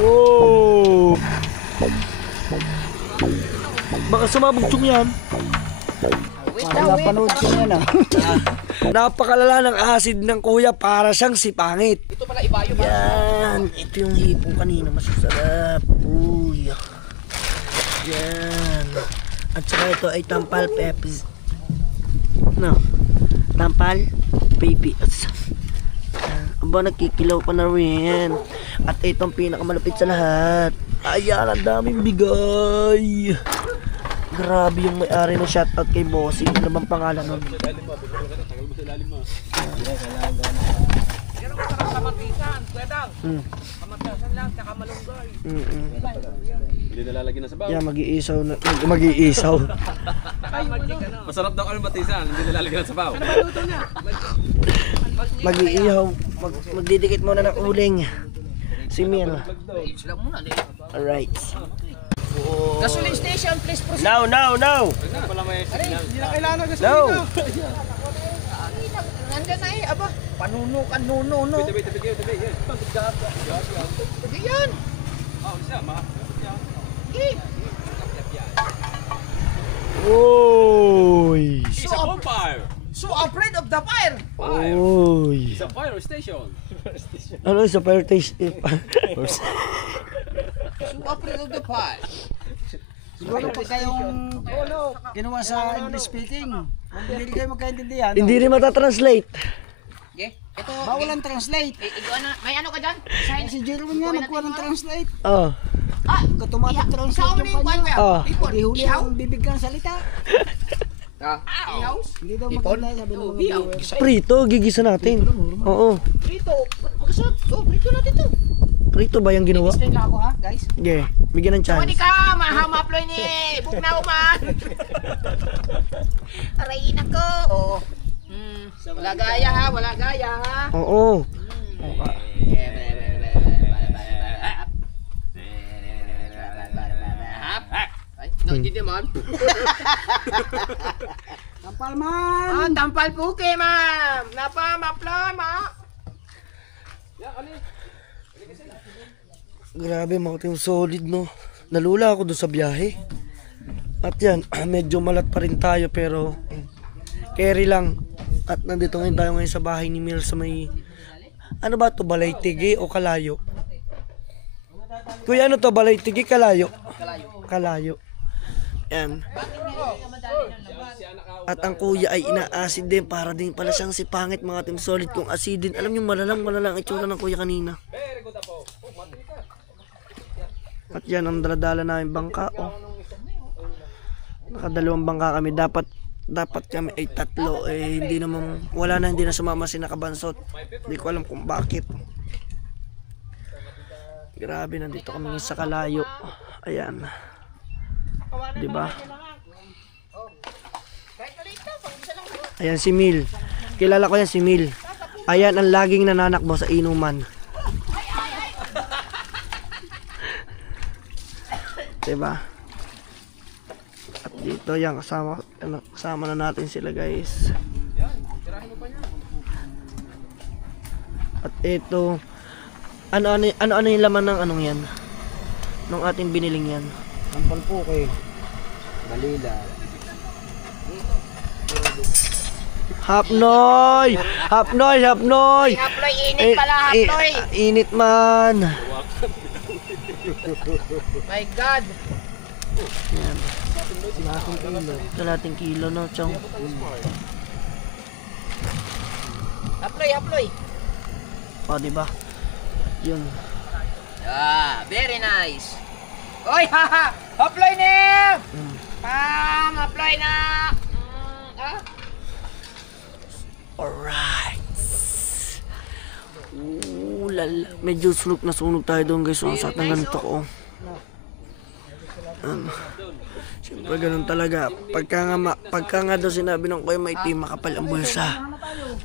Oh! Baka sumabog chung yan. Napanood ko yan ah. Napakalala ng acid ng kuya, para siyang si Pangit. Ito pala ibayo ba? Yan, ito yung hipong kanina, masasarap. Uy. Yan. At saka ito ay tampal pepis. No. Tampal pepis. Aba, nagkikilaw pa na rin. At itong pinakamalapit sa lahat. Ayan, ang daming bigay. Grabe yung may-ari ng shoutout kay Bossy. Ano bang pangalan nun? Kamatisan, pwedang. Kamatisan lang, saka malunggay. Hindi nalalagyan na sa baw. Yan, mag-iisaw na. Mag-iisaw. Masarap daw kalmatisan, hindi nalalagyan na sa baw. Mag-iihaw. Magdidikit muna ng uling. Si Mil. Sila muna, di. Alright. Gasoline station, please proceed. No, no, no! Hindi na kailangan No! Nandiyan na eh, aba. Panuno ka, nuno, no. Tabi. Hindi yan. Uy! It's a bonfire! So afraid of the fire. Uy! It's a fire station! Ano sa fire taste? So afraid of the fire. Siguro pag kayong ginawa sa English speaking, hindi kayo magkaintindihan. Hindi rin matatranslate. Okay? Ito, Bawal ang translate. may ano ka dyan? Si Jerome nga nagkuha ng translate. Oh. Ah, Katumatik translate sa yung uling kanya. Oh. Hindi huli ang bibig kang salita. Ihaw? Hindi daw maganda sabi ng mga viewers. Prito, gigisa natin. Oo. Prito. Magkasarap. So, prito natin to. Prito ba yung ginawa? Explain lang ako ha, guys. Okay, bigyan ng Pwede chance. ka, mahamaploy ni Bugnaw man. Aray nako. Oh. Wala gaya ha, wala gaya ha. Oo. Ay, no, hindi naman. Tampal man! Tampal puke, ma'am. Napamaploy, ma. Grabe, mga team, solid, no? Nalula ako doon sa biyahe. At yan, medyo malat pa rin tayo, pero carry lang. At nandito ngayon tayo ngayon sa bahay ni Mil sa may, ano ba to, Balaytigi o Kalayo? Kuya, ano to, Balaytigi, Kalayo? Kalayo. Yan. At ang kuya ay ina-acid din, para din pala siyang si Pangit, mga team, solid kung acidin. Alam nyo, malalang itsura ng kuya kanina. At yan ang daladala namin bangka. Oh. Nakadalawang bangka kami. Dapat kami ay tatlo. Hindi na sumama si Nakabansot. Hindi ko alam kung bakit. Grabe, nandito kami sa Kalayo. Ayan. Diba? Ayan si Mil. Kilala ko yan si Mil. Ayan ang laging nananakbo sa inuman. Diba? At dito yan, kasama na natin sila, guys. At ito, ano yung laman ng anong yan? Nung ating biniling yan. Tampal po kay Balila. Hapnoy! Hapnoy! Hapnoy! Haploy, init pala, haploy. Init man. My God. Yan. Kalating kilo, no, chong. Haploy. O, diba? Yun. Very nice. Oy, haha. Haploy na. Haploy na. Alright. Lala. Medyo sunog na sunog tayo doon, guys. Ang sakit ng ganito ko. Siyempre ganun talaga. Pagka nga daw sinabi ng kuya may itim, makapal ang bulsa.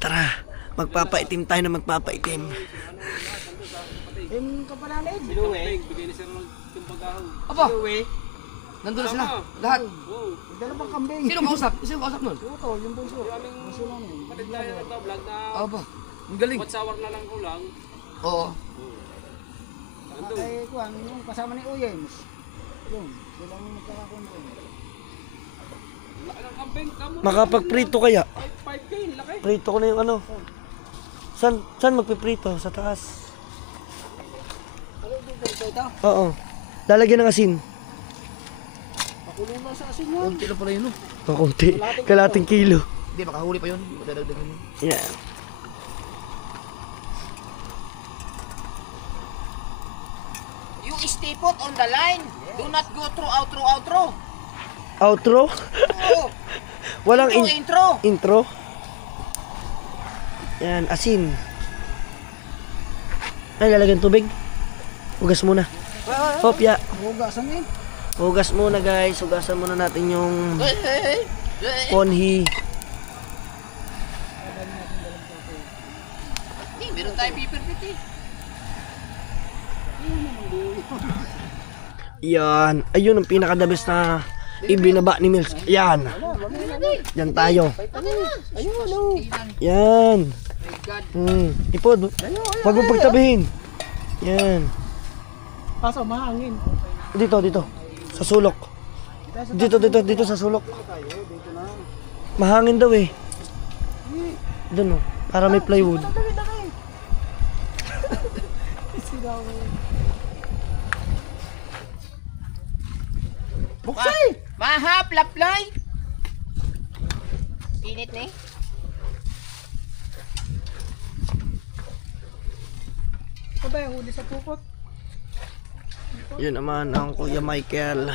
Tara, magpapaitim tayo na magpapaitim. Apa? Nandun na sila. Lahat. Dalawang kambing. Sino kausap? Sino kausap nun? Ito, yung bunso. Bunso namin. Kapatid tayo nagpa-vlog na Aba. Ang galing. matsawar na lang kulang. Oo. Kuwan, yung kasama ni Uyens. Yun, silang magkakakuntong. Laki ng kambing, kamo. Makapagprito kaya? 5K, laki. Prito ko na yung ano. Saan magpiprito? Sa taas. Ano dito ito? Oo. Lalagyan ng asin. Pakulong na sa asin yan. Kunti lang pala yun, no? Kakunti. Kalating kilo. Hindi, makahuli pa yun. Madadagdagan yun. Yan. You stay put on the line. Do not go through outro. Outro? Oo. Walang Intro. intro. Yan, asin. Ay, lalagyan tubig. Hugas muna. Hopya. Hugasan eh. Hugas muna guys. Hugasan muna natin yung Hey. ponhi. Hindi, meron tayong pipirpit eh. Yan. Ayun ang pinaka-the best na ibinaba ni Mills. Yan. Yan tayo. Yan. Ipod. Huwag mo pagtabihin. Yan. Kaso mahangin. Dito. Sa sulok. Dito sa sulok. Mahangin daw eh. Doon oh. Para may plywood. Buksay! Mahap, laplay! Init na eh. Ano ba yung huli sa pukot? Yun naman ang Kuya Michael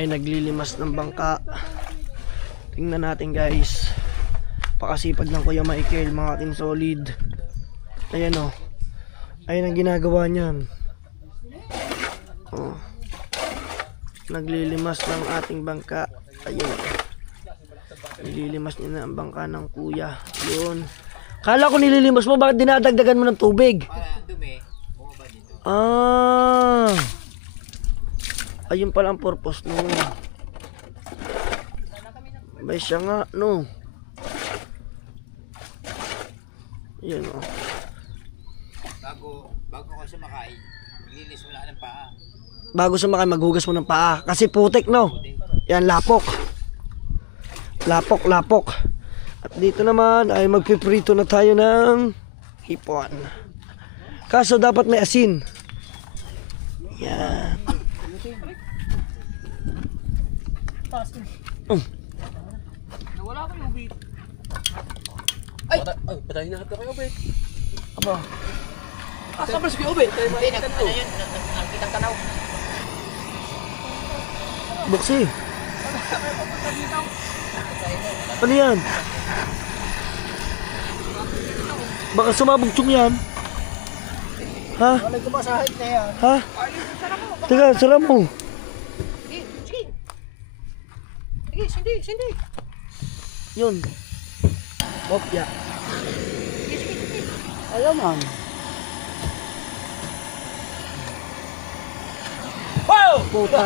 ay naglilimas ng bangka. Tingnan natin guys. Pakasipag ng Kuya Michael, mga team solid. Ayan o. Ayan ang ginagawa niyan. Oh. Naglilimas ng ating bangka. Ayun. Nililimas niya na ang bangka ng kuya. Yun. Kala ko nililimas mo, bakit dinadagdagan mo ng tubig? Para dumi, bumaba dito. Ah. Ayun pala ang purpose no. May siya nga no. Yan o. Bago ko sumakay, linis mo lang ng paa. Bago sumakay, maghugas mo ng paa. Kasi putik no. Yan, lapok. Lapok. At dito naman ay magpiprito na tayo ng hipon. Kaso dapat may asin. Yan. Nawala ko yung bit. Ay, patayin na kayo, Obet. Aba. Asa ba si Obet? Hindi, ano yun, nakitang tanaw. Buksi. Ano yan? Baka sumabog chung yan. Ha? Walay ko ba sa height na yan? Ha? Teka, sarap mo. Sige. Sindi. Yun. Opya. Ayaw man. Puta.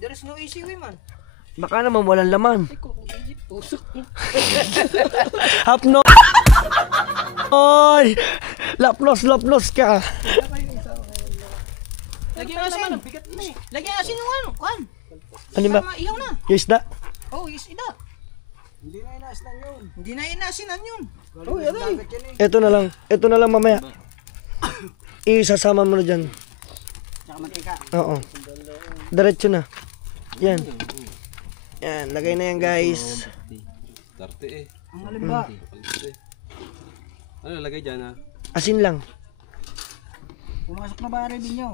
There is no easy way, man. Baka naman walang laman. Hapno. Oy! Lapnos ka. Lagyan asin. Lagyan asin yung ano, kan. Ano ba? Ihaw na. Yung isda? Oh, yes, ida. Hindi na inaaslan yun. Hindi na inasinan yun. Oh, yan ay. Ito na lang mamaya. Isasama mo na dyan. Tsaka mantika. Oo. Diretso na. Yan. Yan, lagay na yan guys. 30 eh. Ang alin ba? Ano nalagay dyan ha? Asin lang. Pumasok na ba rin ninyo?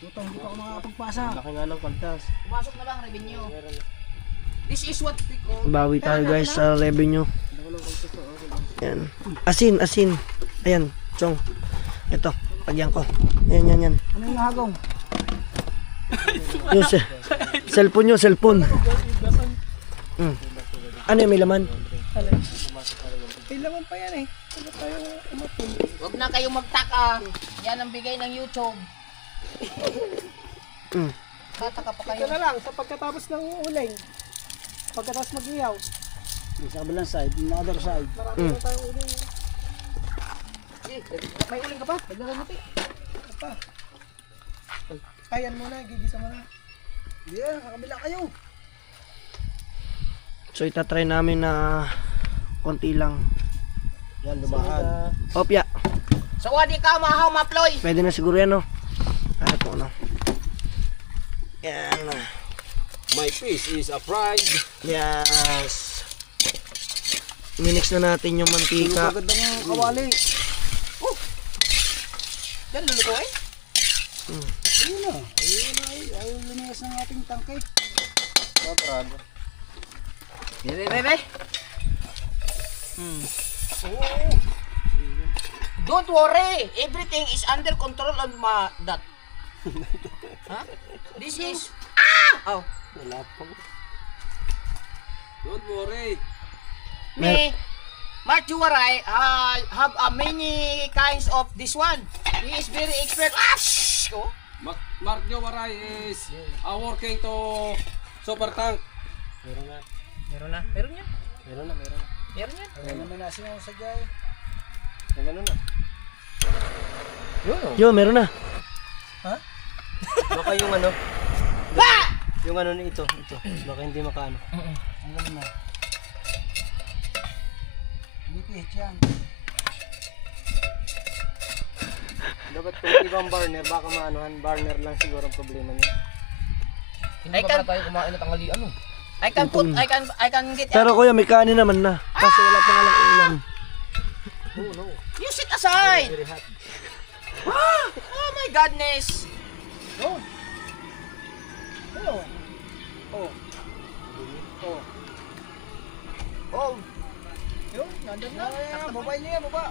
Puta, hindi pa ako makakapagpasa. Laki nga ng kaltas. Pumasok na lang revenue. This is what we call Bawi tayo guys sa revenue. Yan. Asin, asin. Ayan, Chong. Ito, lagyan ko. Yan. Ano yung hagong? Yung cellphone nyo, cellphone. Ano yung may laman? May laman pa yan eh. Huwag na kayong magtaka. Yan ang bigay ng YouTube. Tataka pa kayo. Ito na lang, sa pagkatapos ng uling. Pagkatapos mag-iyaw. Sa kabilang side, yung other side. Marami na tayong uling. May uling ka pa? Dagdagan mo, Pa. Ayan muna, gigisa mo na. Diyan, sa kabila kayo. So itatry namin na konti lang. Yan, lumahan. Opya. So, wadi ka mahaw, maploy. Pwede na siguro yan, no? Ano po, no? Yan. My fish is a fried. Yes. Minix na natin yung mantika. Agad ng kawali. Yan, luluto eh. Ayun na. Ayaw lumigas ng ating tangke. Paparado. Bebe. Don't worry, everything is under control on that. Huh? This is Oh, Don't worry. me Mark Juwaray have many kinds of this one. He is very expert. Oh. Mark Jowaray is working to super tank. Meron yan. Meron yan. Ayaw naman nasin ako sa jay. Yo, meron na. Baka yung ano. Yung ano na ito. Baka hindi makaano. Ang ganun na. Nipit yan. Dapat kung ibang burner, baka maanuhan. Burner lang siguro ang problema niya. Hindi pa tayo kumain at tanghalian oh. I can get Pero kuya, may kanin naman na. Kasi wala pa nga lang ulam. You sit aside. Oh my goodness. Oh. Yun, nandun na. Mobile niya, baba.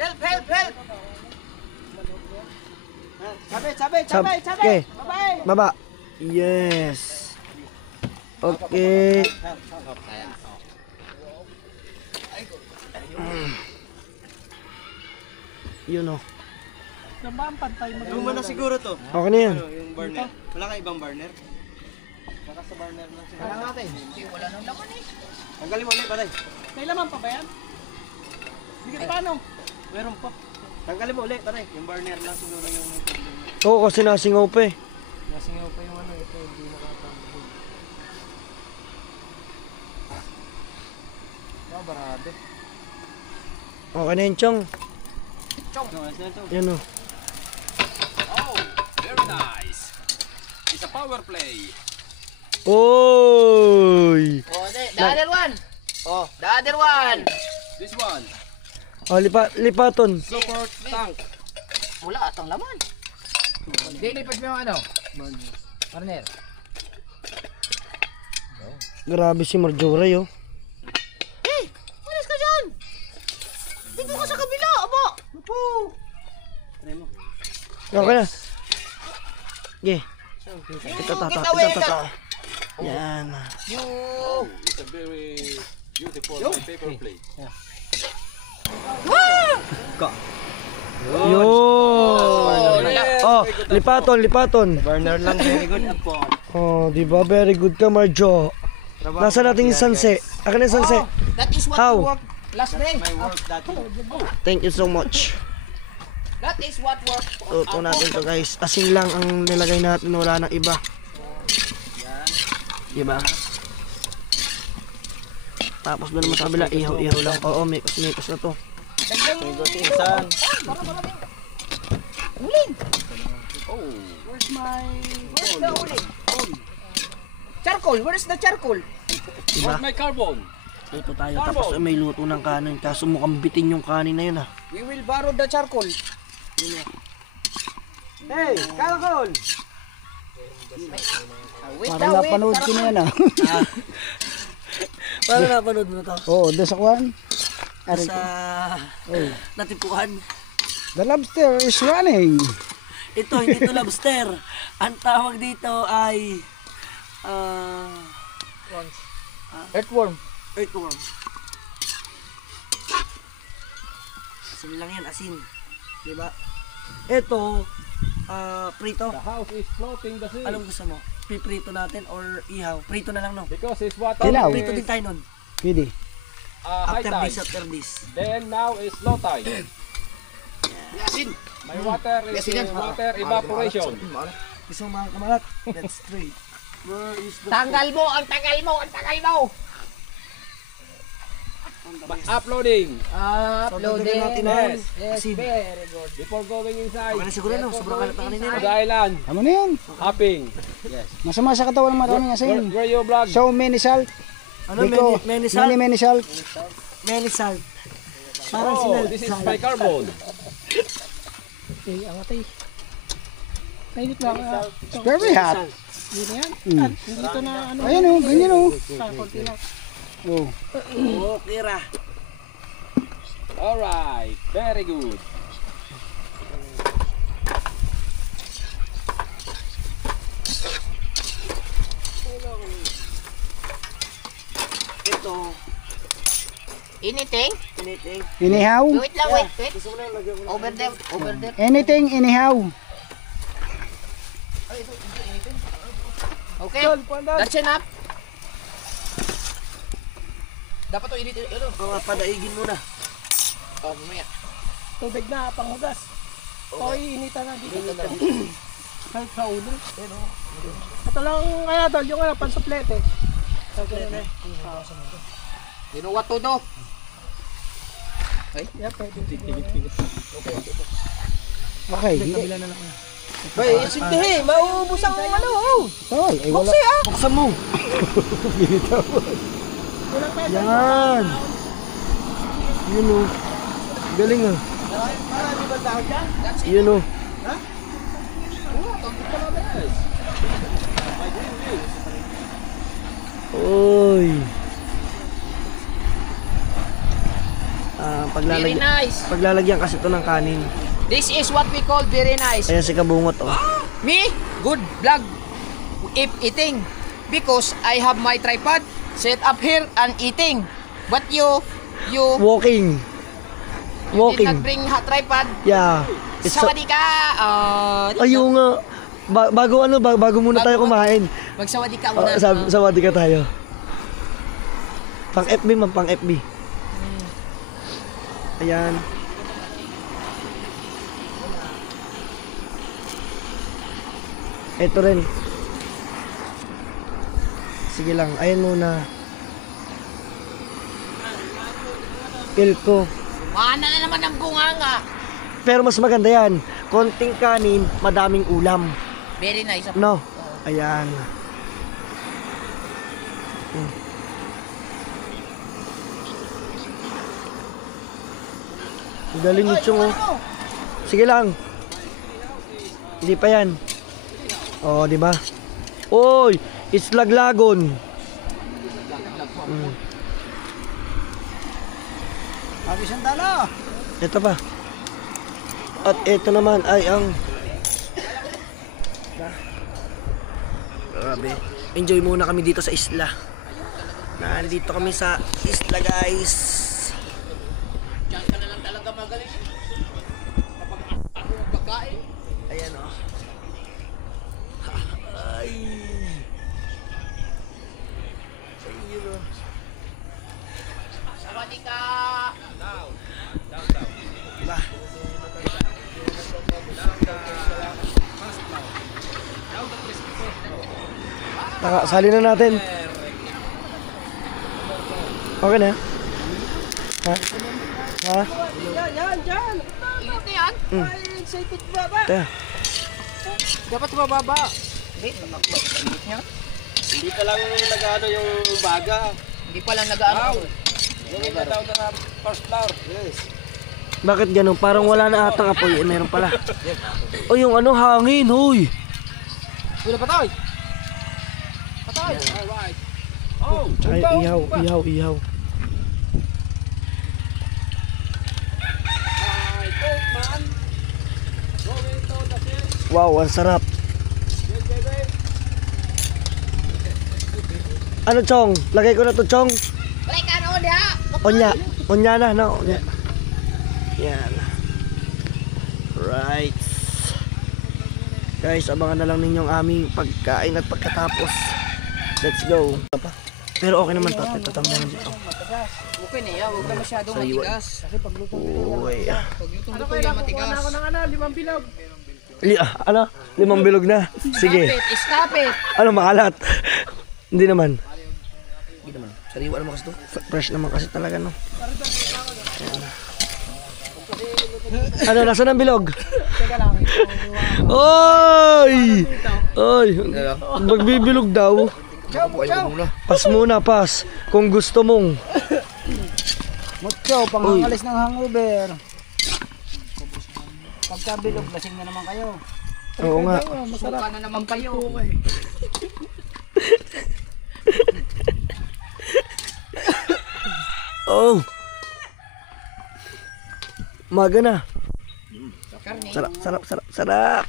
Help. Sabit. Okay. Bye-bye. Baba. Yes. Okay. Yun o. Naman pantay mo. Luma na siguro to. Okay na yan. Yung burner. Wala ka ibang burner? Baka sa burner lang siguro. Kailangan natin. Wala nang laman eh. Tanggalin mo ulit, patay. May laman pa ba yan? Bigyan paano? Meron pa. Tanggalin mo ulit, patay. Yung burner lang siguro yung may problema. Oo, kasi nasingaw pa eh. Nasingaw pa yung ano, ito hindi nakatanggal. Barado. Okay na yun, Chong. Yan o. Oh, very nice. It's a power play. Oy! Oh, the other one. Oh, the other one. This one, Oh, lipaton. super tank. Wala atang laman. Dilipat mo yung ano? Partner. Grabe si Marjorie oh. Malis ka dyan. Dito ka sa kabila, aba. Upo. Okay na. Okay. Ito. Yan. Oh, it's a very beautiful paper plate. Yun. Oh, lipaton. Burner lang, very good po. Oh, di ba? Very good ka, Marjo. Nasa natin yung sanse. Akin na yung sanse. That is what How? you work last day. My work that Thank you so much. That is what work. Tuto natin to guys. Asin lang ang nilagay natin. Wala nang iba. Diba? Tapos doon naman sa kabila. Ihaw lang. Oo, mikos na to. Isan. Uling. Where's my... Where's the uling? Charcoal. Where's the charcoal? Diba? Where's my carbon? Ito tayo. Tapos may luto ng kanin. Kaso mukhang bitin yung kanin na yun ah. We will borrow the charcoal. Hey, Kalkol! Wait Parang napanood ko na yan ah. Paano napanood mo na to? Oo, doon sa kwan. Aray Sa ko. Oh. natipuan. The lobster is running. Ito, hindi to lobster. Ang tawag dito ay Earthworm. earthworm. Asin lang yan, asin. Diba? Ito, prito. The house is floating the sea. Anong gusto mo? Piprito natin or ihaw? Prito na lang, no? Because it's water Ilaw. Prito is din tayo nun. Pwede. high After tide. this. Then now is low tide. Yasin. My water is water evaporation. Gusto mo mga kamalat? That's straight. Where is the... Tanggal mo, ang tagal mo, ang tagal mo. Uploading. So, dagdagan natin na Yes. asin. Very good. Before going inside. Okay na siguro, no? Sobrang kalat na kanina. To the island. Tama na yan. Hopping. Masama sa katawan ng maraming asin. Where your blood? So many salt. Ano, Biko, many salt? many salt. Many salt. Parang Oh, sinal. this is bicarbon. It's very hot. Dito na ano, Ayan o, ganyan o. konti lang. Oh. Okay ra. Alright. Very good. Ito, Anything? anything. Inihaw. Wait lang, wait. Gusto mo na lagyan mo na. Over there, over there. Anything inihaw. Okay, that's enough. Dapat to init, ano? Mga padaigin mo na. Oh, mamaya. Tubig na, panghugas. O iinitan na dito. Kahit sa ulo. Ito lang kaya dal yung ano, pansuplete. You know what to do? Yeah, pwede. Okay. Bay, isindihin. Mauubos ang ano. Tol, ay wala. Buksan mo. Yan. Yun o. Galing ah. Yun o. Oy. Very nice. Paglalagyan kasi ito ng kanin. This is what we call very nice. Ayan si Kabungot oh. Me, good vlog if eating because I have my tripod set up here and eating. But you Walking. did Walking. not bring tripod. Yeah. It's so, Sawadi ka. ayun nga. Bago muna tayo kumain. Magsawadi ka muna. Sawadi ka tayo. Pang FB man, pang FB. Ayan. Ito rin. Sige lang, ayan muna. Ilko. Mana na naman ang bunganga. Pero mas maganda yan. Konting kanin, madaming ulam. Very nice. No? Ayan. Ang galing ni Chong oh. Sige lang. Hindi pa yan. Oh, di ba? Oy, it's laglagon. Abi sandalo. Ito pa. At ito naman ay ang grabe. Enjoy muna kami dito sa isla. Nandito kami sa isla, guys. Diyan ka na lang talaga magaling. Kapag ako ang pagkain. Ayan oh. Ay. Ayun oh. Sawadi ka. Diba? Sali na natin. Okay na? Ha? Ha? Yan, dyan. Init na yan. Excited ba ba? Teka. Dapat mababa. Hindi, init niya. Hindi pa lang nag-ano yung baga. Hindi pa lang nag-ano. Yung iba daw na first floor. Yes. Bakit ganun? Parang wala na atang apoy. Eh, meron pala. O yung ano, hangin, huy. Wala patay. Patay. Alright. Oh, Tsaka ubaw, ihaw, ubaw. ihaw. Ay, cook, man. Going to the fish. Wow, ang sarap. Yes, baby. Ano, Chong? Lagay ko na to, Chong. Balik ka noon ya. Onya na, no? Onya. Yan. Right. Guys, abangan na lang ninyong aming pagkain at pagkatapos. Let's go. Pero okay naman, tatay. Tatambayan dito. Okay na ya, huwag ka masyadong matigas. Uy. Pag lutong Ano luto kaya yan nakukuha na matigas. ako ng 5 bilog. Ano? 5 bilog na? Sige. Stop it. Ano, makalat? Hindi naman. Hindi naman. Sariwa naman kasi to. Fresh naman kasi talaga, no? Ayan. Ano, nasa ng bilog? Oy! Oy! Magbibilog daw. Pas muna, pas. Kung gusto mong. Mucho, pangangalis ng hangover. Pagkabilog, lasing na naman kayo. Oo nga. Suka na naman kayo. Oh! Umaga na. Karne. Sarap.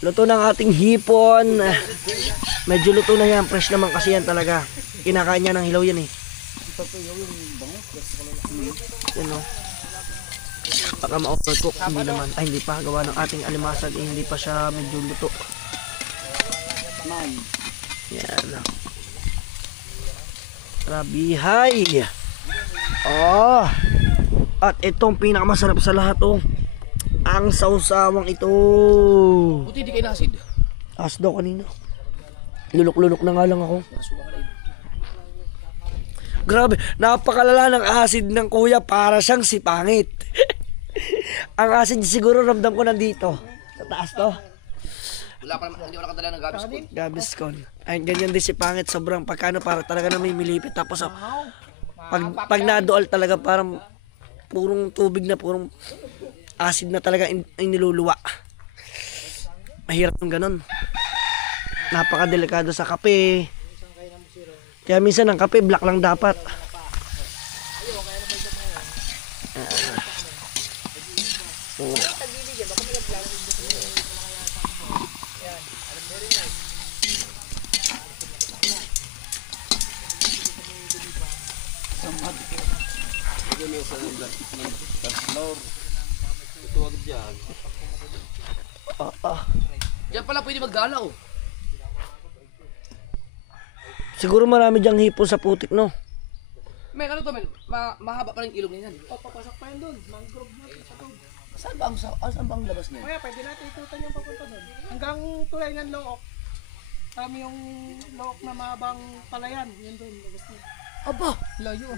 Luto ng ating hipon. Medyo luto na yan. Fresh naman kasi yan talaga. Kinakain niya ng hilaw yan eh. Yan o. Baka ma-overcook. Hindi naman. Ay, hindi pa. Gawa ng ating alimasag. Eh, hindi pa siya medyo luto. Yan. Rabihay. Oh. At itong pinakamasarap sa lahat oh. Ang sausawang ito. Buti di kayo nasid. As daw kanina. Lulok-lulok na nga lang ako. Grabe, napakalala ng acid ng kuya para siyang si Pangit. Ang acid siguro ramdam ko nandito. Sa taas to. Wala pa naman, hindi ko nakadala ng Gaviscon. Gaviscon. Ay, ganyan din si Pangit. Sobrang pagkano para talaga na may milipit. Tapos pag nadool talaga parang purong tubig na purong acid na talaga iniluluwa. Mahirap yung ganun. Napakadelikado sa kape. Kaya minsan ang kape black lang dapat. Diyan pala pwede maggalaw. Siguro marami diyang hipo sa putik, no? Men, ano to men? Mahaba pa rin ilog na yan. Papapasok pa yun doon. Mangrove na. Saan ba ang labas niya? Kaya pwede natin itutan yung papunta doon. Hanggang tulay ng look. Kami yung look na mahabang palayan. Yun doon. Labas niya. Aba, layo.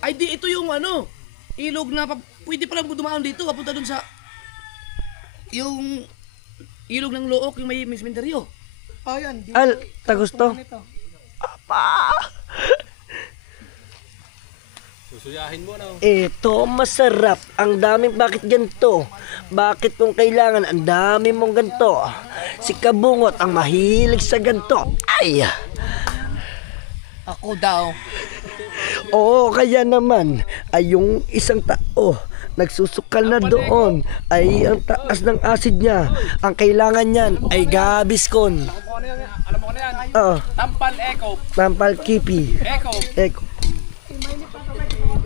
Ay di, ito yung ano, ilog na pwede palang dumaan dito, papunta dun sa yung ilog ng Look, yung may sementeryo. Oh yan. Al, tagusto. Ito. Susuyahin mo na. Ito, masarap. Ang daming, bakit ganito? Bakit kung kailangan, ang dami mong ganito? Si Kabungot ang mahilig sa ganito. Ay! Ako daw. Oo, kaya naman, ay yung isang tao, nagsusukal na doon, ay ang taas ng acid niya. Ang kailangan niyan ay Gaviscon. Alam mo ko na yan. Oo, Tampal Eco. Tampal Kipi. Eco. Eko.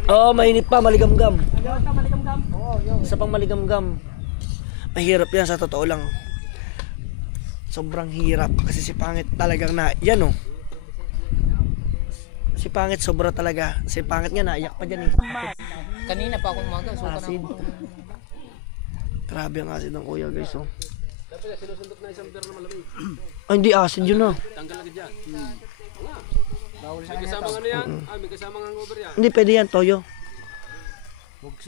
Oo, mainit pa, maligamgam. Isa pang maligamgam. Mahirap yan sa totoo lang. Sobrang hirap kasi si Pangit talagang na, yan oh. Si Pangit sobra talaga. Si Pangit nga naiyak pa dyan eh. Kanina pa akong umaga, so Acid. Grabe ang acid ng kuya guys oh. Dapat sinusundot na isang beer na malamig. Ay, hindi acid yun ah. Tanggal agad yan. May kasamang ano yan? May kasamang hangover yan. Hindi pwede yan, toyo.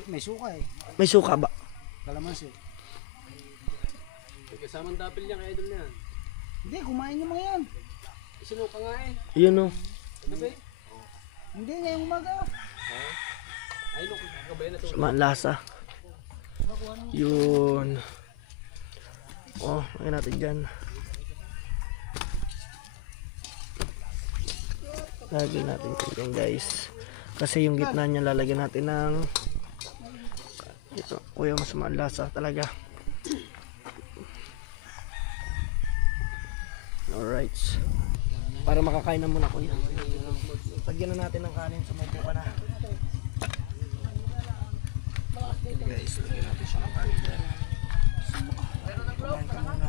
May suka eh. May suka ba? Kalamansi. May kasamang dapil yan, idol yan. Hindi, kumain niyo mga yan. Isinuka nga eh. Yun oh. Ano ba eh? Hindi, ngayong umaga. Ay, no, kakabay na to. Sama ang lasa. Yun. Oh, lagyan natin dyan. Lagyan natin yan guys. Kasi yung gitna niya lalagyan natin ng ito. Kuya, masama ang lasa talaga. Alright. Para makakain na muna kuya. Lagyan na natin ng kanin. Sumubo ka na. Guys, lagyan natin siya ng kanin. Kumain ka muna.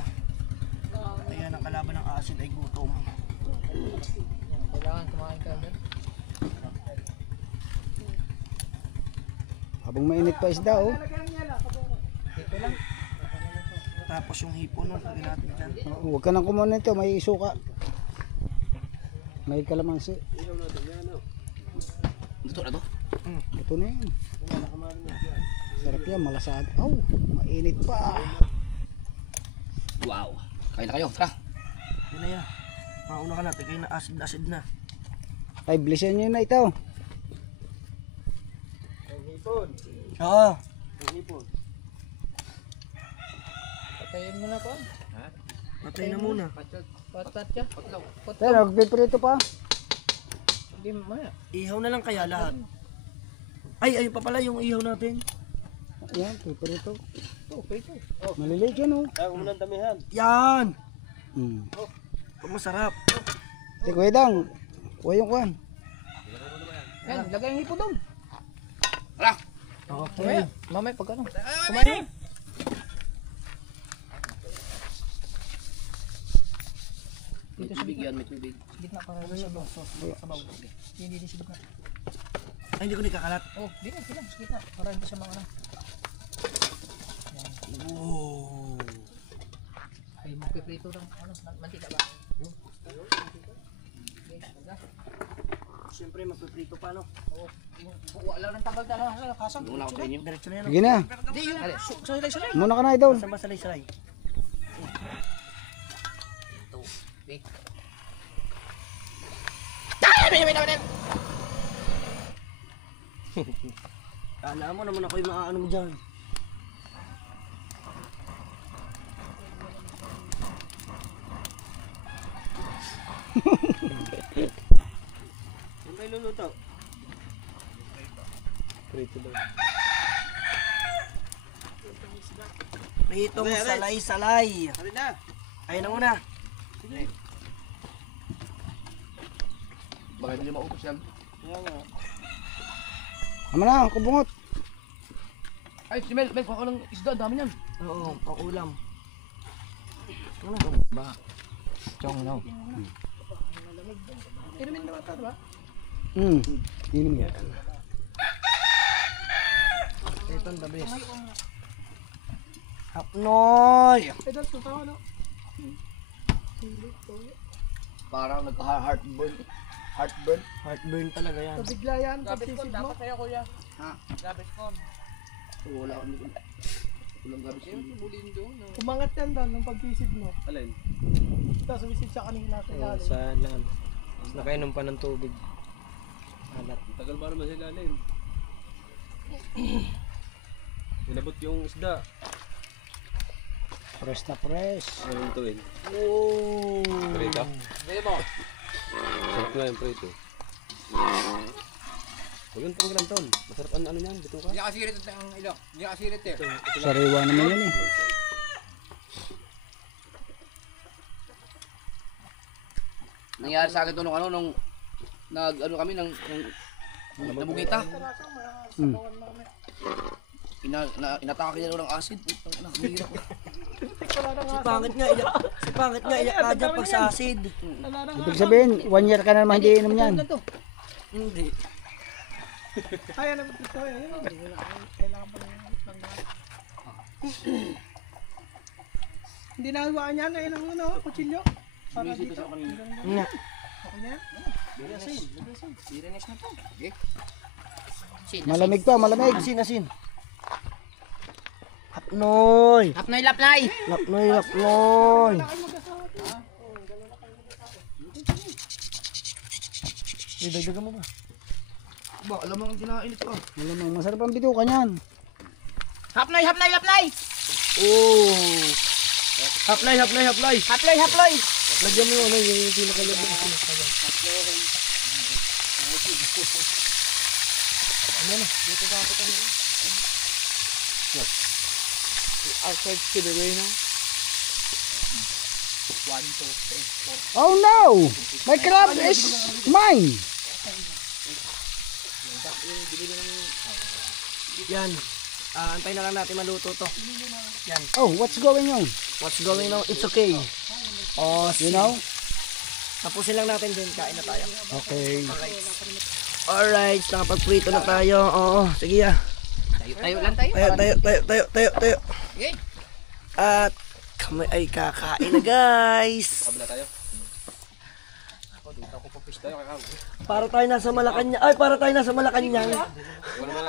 Ayan, ang kalaban ng asin ay gutom. Kailangan kumain ka agad. Habang mainit pa isda oh. Tapos yung hipon, no? Lagyan natin dyan. Huwag ka nang kumuha nito, may suka. May kalamansi. Ito na to. Ito na yun. Sarap yan, malasad. Oh, mainit pa. Wow. Kain na kayo, tara. Yun na yan. Mauna ka natin. Kaya na acid na. Ay, blisan nyo na ito. Oo. Patayin mo na pa. Patay na muna. Patat ka. Pero, nagpiprito pa. Hindi maya. Ihaw na lang kaya lahat. Ay, ayun pa pala yung ihaw natin. Yan, piprito. Okay to. Maliliit yan oh. Kaya kung munang damihan. Yan! Hmm. Masarap. Si Kuya Dang, kuha yung kuhan. Yan, lagay ang hipo doon. Okay. Mamaya pag ano. Kumain. Dito sa bigyan, may tubig. Gitna para sa baw. Hindi din sa gitna. Ay, hindi ko nikakalat. Oh, di na, sa gitna. Para hindi siya mga Oh. ay magpiprito ng ano, mantika ba? Siyempre, magpiprito pa, no? Wala nang tagal talaga. Kasang. Diretso na yan. Sige na, Di yun. Salay. muna ka na idol. Basta masalay-salay. Kala mo naman ako yung mga ano mo dyan. Yung kayo luluto. Pritong salay-salay. Hari na. Ayun na muna. Baka hindi maupos yan. Tama na, kubungot. Ay, si Mel, kuha ko ng isda, dami yan. Oo, pang-ulam. Ba? Chong no. Inumin naman ito, diba? Yun mo yan. Ito ang the best. Hapnoy! Idol, tutawa, no? Parang nagka-heartburn. Heartburn. Heartburn talaga yan. Pabigla yan, pagsisid mo. Kaya kuya. Ha? Gabis ko. Wala akong ulang gabis ko. Umangat yan doon ng pagsisid mo. Alin? Tapos sumisid siya kanina sa ilalim. Sa lan. Mas nakainom pa ng tubig. Alat. Tagal ba naman sa ilalim? Inabot yung isda. Press na press. Ano yung tuwin? Oh! Prito? Pwede mo. Sarap nga yung prito. Huwag yung tanggalan ton. Masarap ang ano niyan. Dito ka. Hindi kasirit ang ilok. Hindi kasirit eh. Sariwa naman yun eh. Nangyari sa akin to nung ano, nung nag-ano kami ng nabugita. Inatake niya ng acid. Hirap. Si pangit nga iyak ka dyan pag sa acid. Ibig sabihin, 1 year ka na naman hindi inom yan. Hindi. Ay, alam mo ito. Kailangan pa ng hindi nahawaan niya ngayon ang ano, kutsilyo. Para dito. Nga. Okay na yan? Sirinis na to. Okay. Malamig pa, malamig. Asin. Hapnoy! Hapnoy lapnay. Lapnoy! Dagdagan mo ba? Ba, alam mo ang kinainit ko. Malamang, masarap ang bituka niyan. Hapnoy. Oh! Haplay! Haploy. Lagyan mo yung ano, yung pinakalagyan. Outside to the rain now. Oh no! My crab is mine! Yan. Antay na lang natin maluto to. Oh, what's going on? What's going on? It's okay. Oh, You know? tapusin lang natin din. Kain na tayo. Okay. Alright, nakapag-prito na tayo. Oo, sige ah. Tayo lang tayo. Tayo. Okay. At kami ay kakain na guys. Kabila tayo. Ako dito ako pupush tayo kaya. Para tayo nasa Malacanang. Ay, para tayo nasa Malacanang.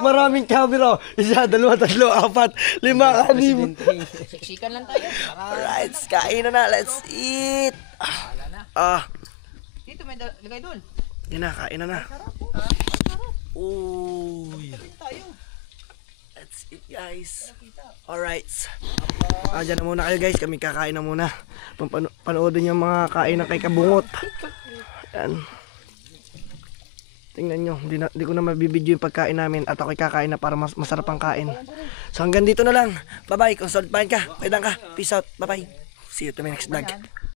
Maraming camera. 1, 2, 3, 4, 5, 6. Siksikan lang tayo. Alright, kain na. Let's eat. Dito may lagay doon. Yan na, kain na. Uy. Let's eat guys. Alright. Dyan na muna kayo guys. Kami kakain na muna. Panoodin yung mga kain na kay Kabungot. Yan. Tingnan nyo. Di ko na mabibidyo yung pagkain namin. At ako'y kakain na para masarap ang kain. So hanggang dito na lang. Bye bye. Kung solid pa ka. Paidang ka. Peace out. Bye bye. See you to my next vlog.